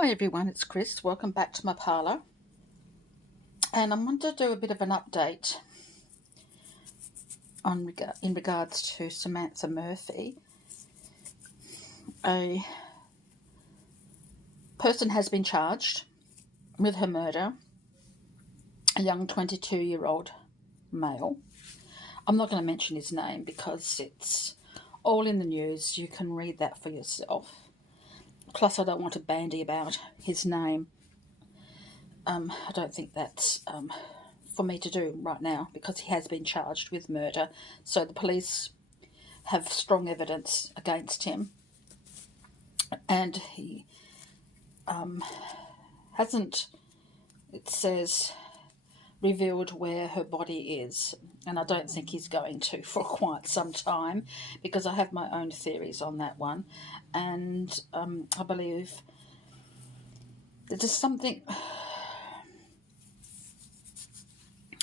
Hi everyone, it's Chris. Welcome back to my parlour. And I want to do a bit of an update in regards to Samantha Murphy. A person has been charged with her murder, a young 22-year-old male. I'm not going to mention his name because it's all in the news. You can read that for yourself. Plus, I don't want to bandy about his name. I don't think that's for me to do right now because he has been charged with murder. So the police have strong evidence against him. And he hasn't, it says, revealed where her body is. And I don't think he's going to for quite some time because I have my own theories on that one. And I believe that there's something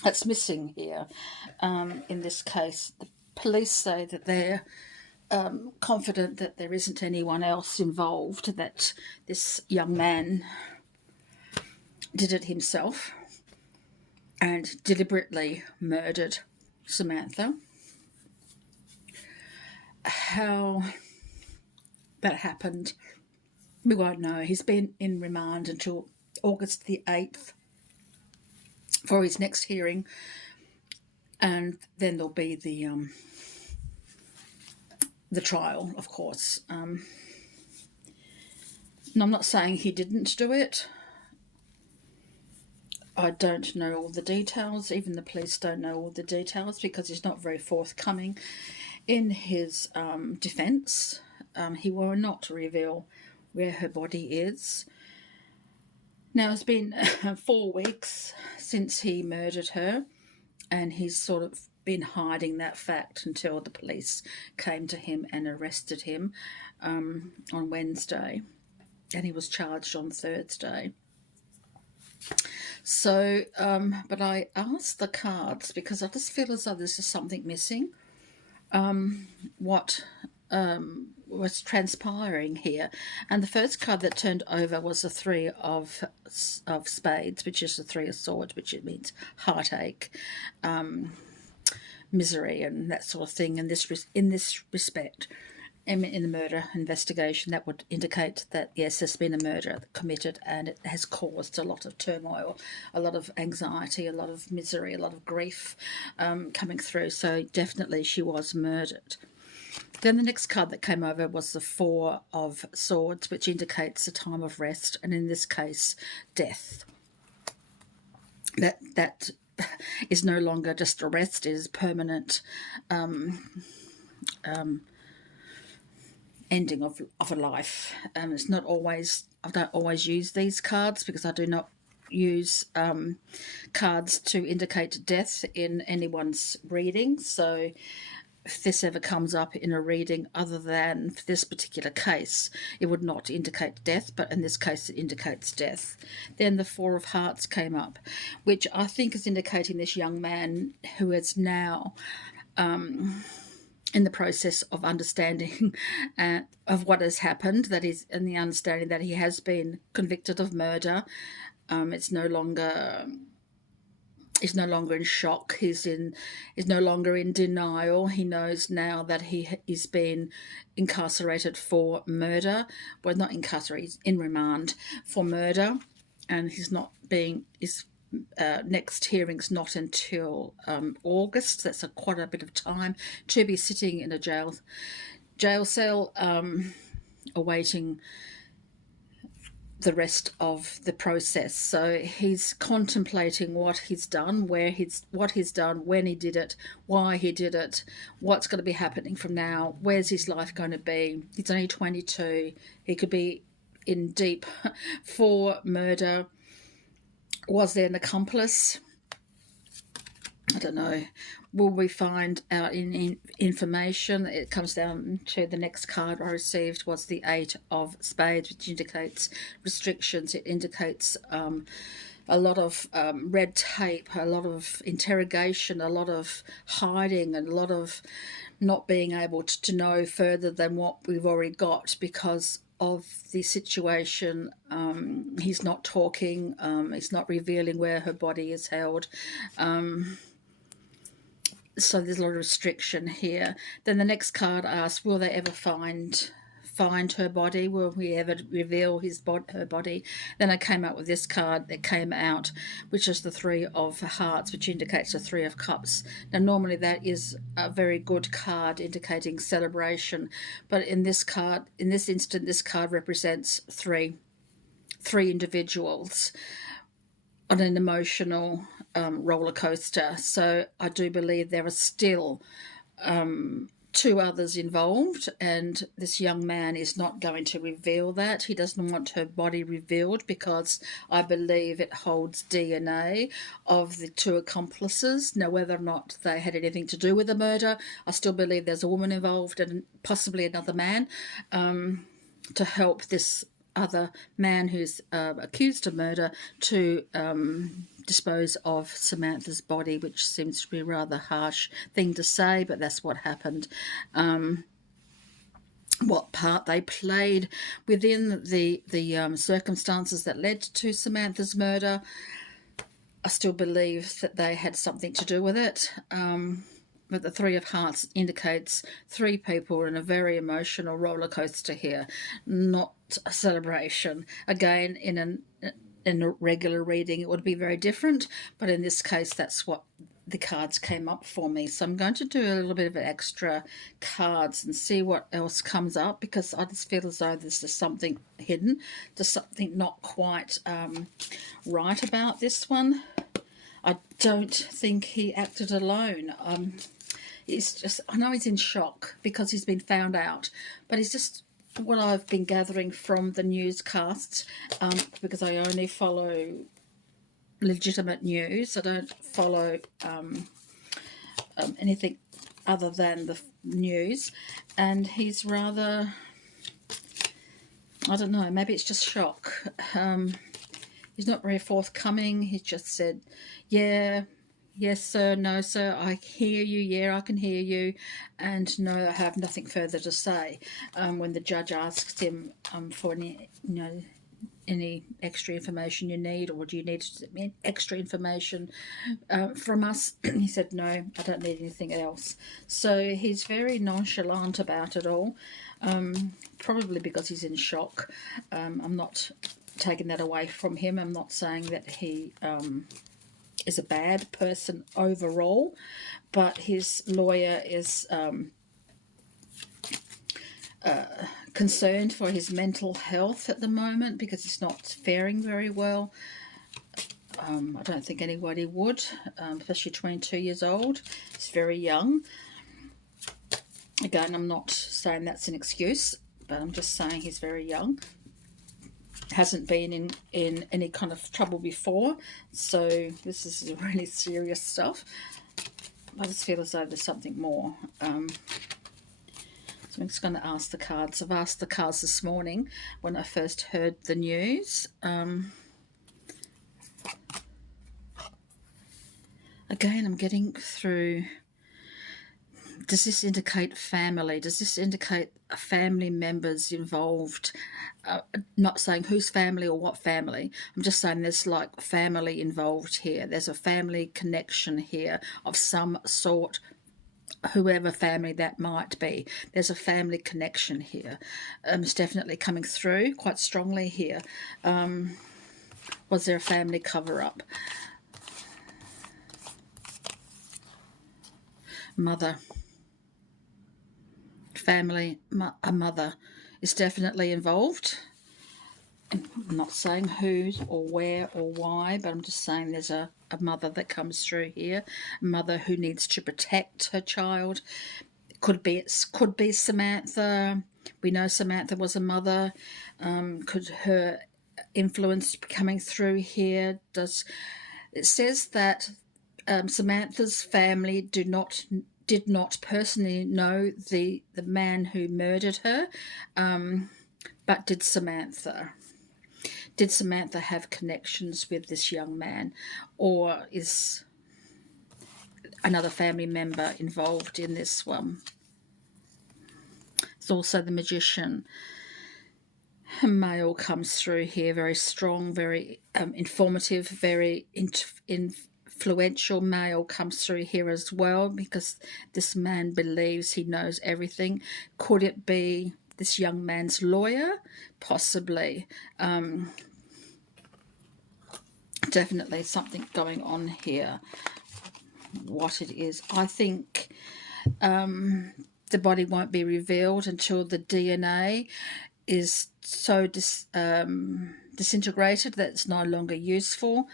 that's missing here in this case. The police say that they're confident that there isn't anyone else involved, that this young man did it himself and deliberately murdered Samantha. How that happened, we won't know. He's been in remand until August the 8th for his next hearing, and then there'll be the trial, of course. And I'm not saying he didn't do it. I don't know all the details. Even the police don't know all the details because he's not very forthcoming in his defence. He will not reveal where her body is. Now, it's been 4 weeks since he murdered her, and he's sort of been hiding that fact until the police came to him and arrested him on Wednesday, and he was charged on Thursday. So, but I asked the cards because I just feel as though this is something missing. What was transpiring here, and the first card that turned over was the 3 of spades, which is the 3 of swords, which it means heartache, misery, and that sort of thing. And in this respect, in the murder investigation, that would indicate that yes, there's been a murder committed, and it has caused a lot of turmoil, a lot of anxiety, a lot of misery, a lot of grief coming through. So definitely she was murdered. Then the next card that came over was the 4 of swords, which indicates a time of rest, and in this case, death. That is no longer just a rest; it is permanent ending of a life. It's not always. I don't always use these cards because I do not use cards to indicate death in anyone's reading. So if this ever comes up in a reading other than for this particular case, it would not indicate death, but in this case it indicates death. Then the 4 of hearts came up, which I think is indicating this young man who is now in the process of understanding of what has happened, that is, in the understanding that he has been convicted of murder. He's no longer in shock. He's no longer in denial. He knows now that he is being incarcerated for murder. Well, not incarcerated, he's in remand for murder, and his next hearing's not until August. That's quite a bit of time to be sitting in a jail cell awaiting the rest of the process. So he's contemplating what he's done, what he's done, when he did it, why he did it, what's going to be happening from now, where's his life going to be. He's only 22. He could be in deep for murder. Was there an accomplice? I don't know. Will we find out in information? It comes down to the next card I received was the 8 of spades, which indicates restrictions. It indicates a lot of red tape, a lot of interrogation, a lot of hiding, and a lot of not being able to know further than what we've already got because of the situation. He's not talking. He's not revealing where her body is held. So there's a lot of restriction here. Then the next card asks, will they ever find her body? Will we ever reveal her body? Then I came out with this card that came out, which is the Three of Hearts, which indicates the Three of Cups. Now normally that is a very good card indicating celebration, but in this instant, this card represents three individuals on an emotional roller coaster. So I do believe there are still two others involved, and this young man is not going to reveal that. He doesn't want her body revealed because I believe it holds DNA of the two accomplices. Now, whether or not they had anything to do with the murder, I still believe there's a woman involved and possibly another man to help this other man who's accused of murder to dispose of Samantha's body, which seems to be a rather harsh thing to say, but that's what happened. What part they played within the circumstances that led to Samantha's murder, I still believe that they had something to do with it. But the Three of Hearts indicates three people in a very emotional roller coaster here, not a celebration. Again, in a regular reading, it would be very different, but in this case, that's what the cards came up for me. So I'm going to do a little bit of extra cards and see what else comes up, because I just feel as though this is something hidden, there's something not quite right about this one. I don't think he acted alone. It's just, I know he's in shock because he's been found out, but it's just what I've been gathering from the newscasts, because I only follow legitimate news. I don't follow anything other than the news, and he's rather, I don't know, maybe it's just shock. He's not very forthcoming. He just said, yeah, yes sir, no sir, I hear you, yeah I can hear you, and no, I have nothing further to say. When the judge asked him for any, any extra information you need, or do you need extra information from us, he said no, I don't need anything else. So he's very nonchalant about it all, probably because he's in shock. I'm not taking that away from him. I'm not saying that he is a bad person overall, but his lawyer is concerned for his mental health at the moment because he's not faring very well. I don't think anybody would, especially 22 years old. He's very young. Again, I'm not saying that's an excuse, but I'm just saying he's very young. Hasn't been in any kind of trouble before, so this is really serious stuff. I just feel as though there's something more. So I'm just going to ask the cards. I've asked the cards this morning when I first heard the news. Again, I'm getting through, does this indicate family? Does this indicate family members involved? Not saying whose family or what family. I'm just saying there's like family involved here. There's a family connection here of some sort, whoever family that might be. There's a family connection here. It's definitely coming through quite strongly here. Was there a family cover-up? Mother. Family, a mother is definitely involved. I'm not saying who or where or why, but I'm just saying there's a mother that comes through here, a mother who needs to protect her child. Could be Samantha. We know Samantha was a mother. Could her influence be coming through here? It says that Samantha's family did not personally know the man who murdered her, but did Samantha? Did Samantha have connections with this young man, or is another family member involved in this one? There's also the Magician. A male comes through here, very strong, very informative, very influential male comes through here as well, because this man believes he knows everything. Could it be this young man's lawyer? Possibly. Definitely something going on here. What it is, I think the body won't be revealed until the DNA is so disintegrated that it's no longer useful.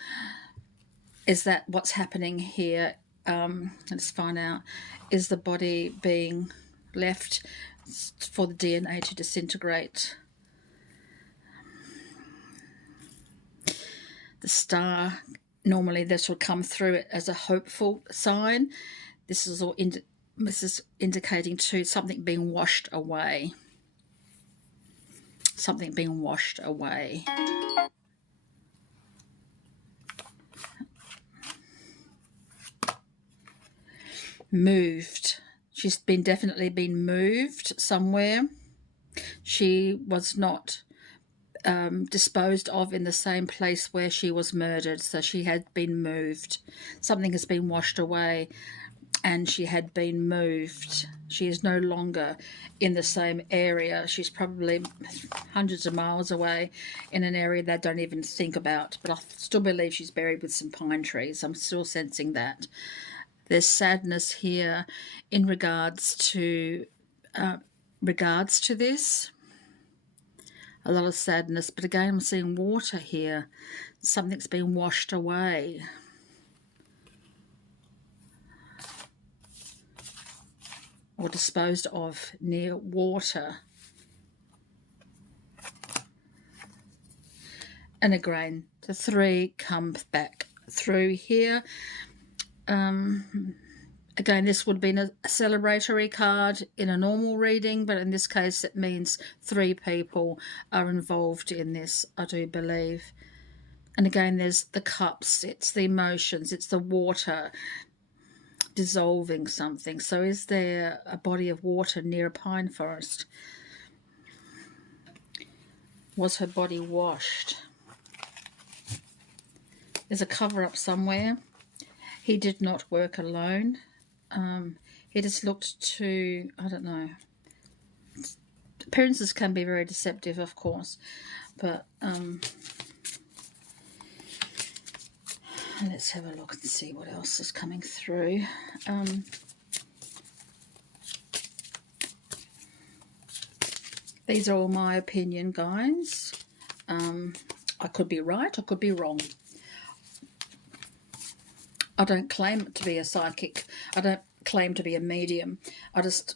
Is that what's happening here? Let's find out. Is the body being left for the DNA to disintegrate? The star, normally this will come through it as a hopeful sign. This is all this is indicating to something being washed away. Something being washed away. Moved. She's definitely been moved somewhere. She was not disposed of in the same place where she was murdered, so she had been moved. Something has been washed away and she had been moved. She is no longer in the same area. She's probably hundreds of miles away in an area they don't even think about, but I still believe she's buried with some pine trees. I'm still sensing that. There's sadness here in regards to this. A lot of sadness, but again I'm seeing water here. Something's been washed away. Or disposed of near water. And again, the 3 comes back through here. Again, this would have been a celebratory card in a normal reading, but in this case it means 3 people are involved in this, I do believe. And again, there's the cups, it's the emotions, it's the water dissolving something. So is there a body of water near a pine forest? Was her body washed? There's a cover-up somewhere. He did not work alone. He just looked to, I don't know. Appearances can be very deceptive, of course, but let's have a look and see what else is coming through. These are all my opinion, guys. I could be right, I could be wrong. I don't claim to be a psychic. I don't claim to be a medium. I just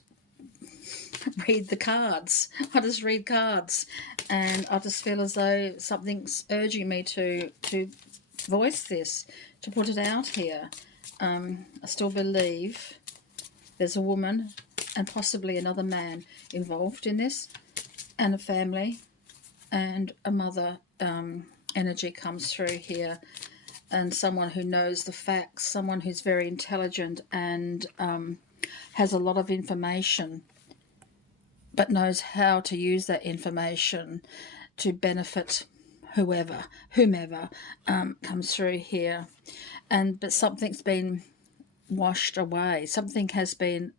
read the cards. I just read cards. And I just feel as though something's urging me to voice this, to put it out here. I still believe there's a woman and possibly another man involved in this, and a family, and a mother energy comes through here. And someone who knows the facts, someone who's very intelligent and has a lot of information, but knows how to use that information to benefit whomever comes through here. But something's been washed away. Something has been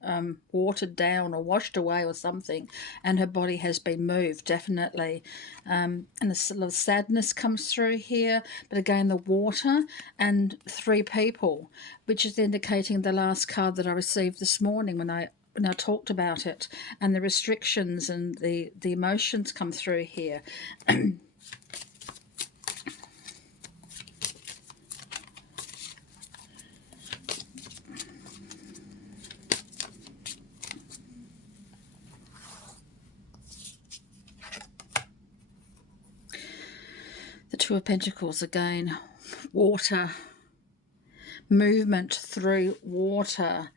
watered down or washed away or something, and her body has been moved, definitely. And a lot of sadness comes through here, but again the water and 3 people, which is indicating the last card that I received this morning when I talked about it, and the restrictions and the emotions come through here. The 2 of Pentacles again, water, movement through water.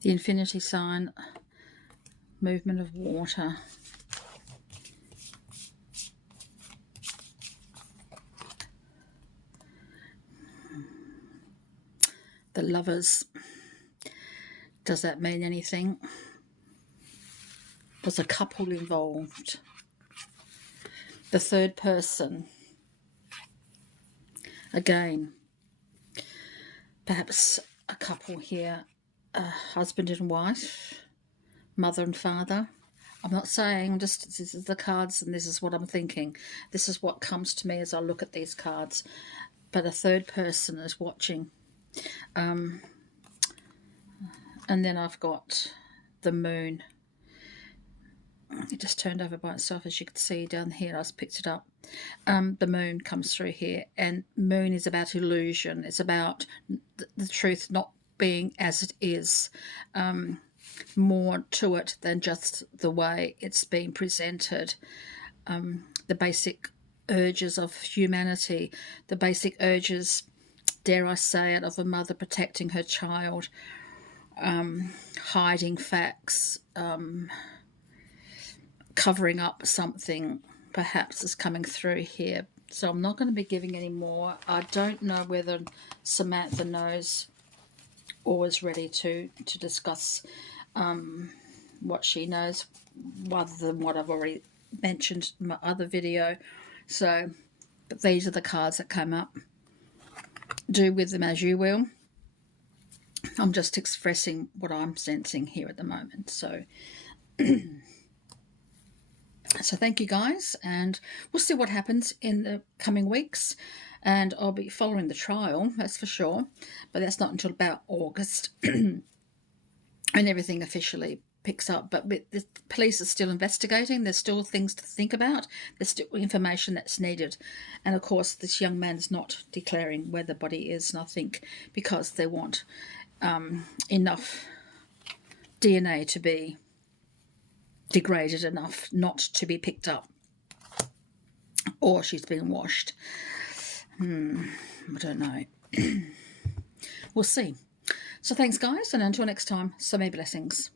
The infinity sign, movement of water. The Lovers. Does that mean anything? There's a couple involved. The third person, again, perhaps a couple here, a husband and wife, mother and father. I'm not saying, this is the cards and this is what I'm thinking. This is what comes to me as I look at these cards. But a third person is watching. And then I've got the moon. It just turned over by itself, as you can see down here. I just picked it up. The moon comes through here, and moon is about illusion. It's about the truth not being as it is. More to it than just the way it's being presented. The basic urges of humanity, the basic urges, dare I say it, of a mother protecting her child, hiding facts, covering up something perhaps is coming through here. So I'm not going to be giving any more. I don't know whether Samantha knows or is ready to discuss what she knows, rather than what I've already mentioned in my other video. So, but these are the cards that come up. Do with them as you will. I'm just expressing what I'm sensing here at the moment. So so thank you guys, and we'll see what happens in the coming weeks. And I'll be following the trial, that's for sure, but that's not until about August and everything officially picks up. But the police are still investigating. There's still things to think about. There's still information that's needed. And of course this young man is not declaring where the body is, and I think because they want enough DNA to be degraded enough not to be picked up, or she's been washed. I don't know. We'll see. So thanks guys, and until next time, so many blessings.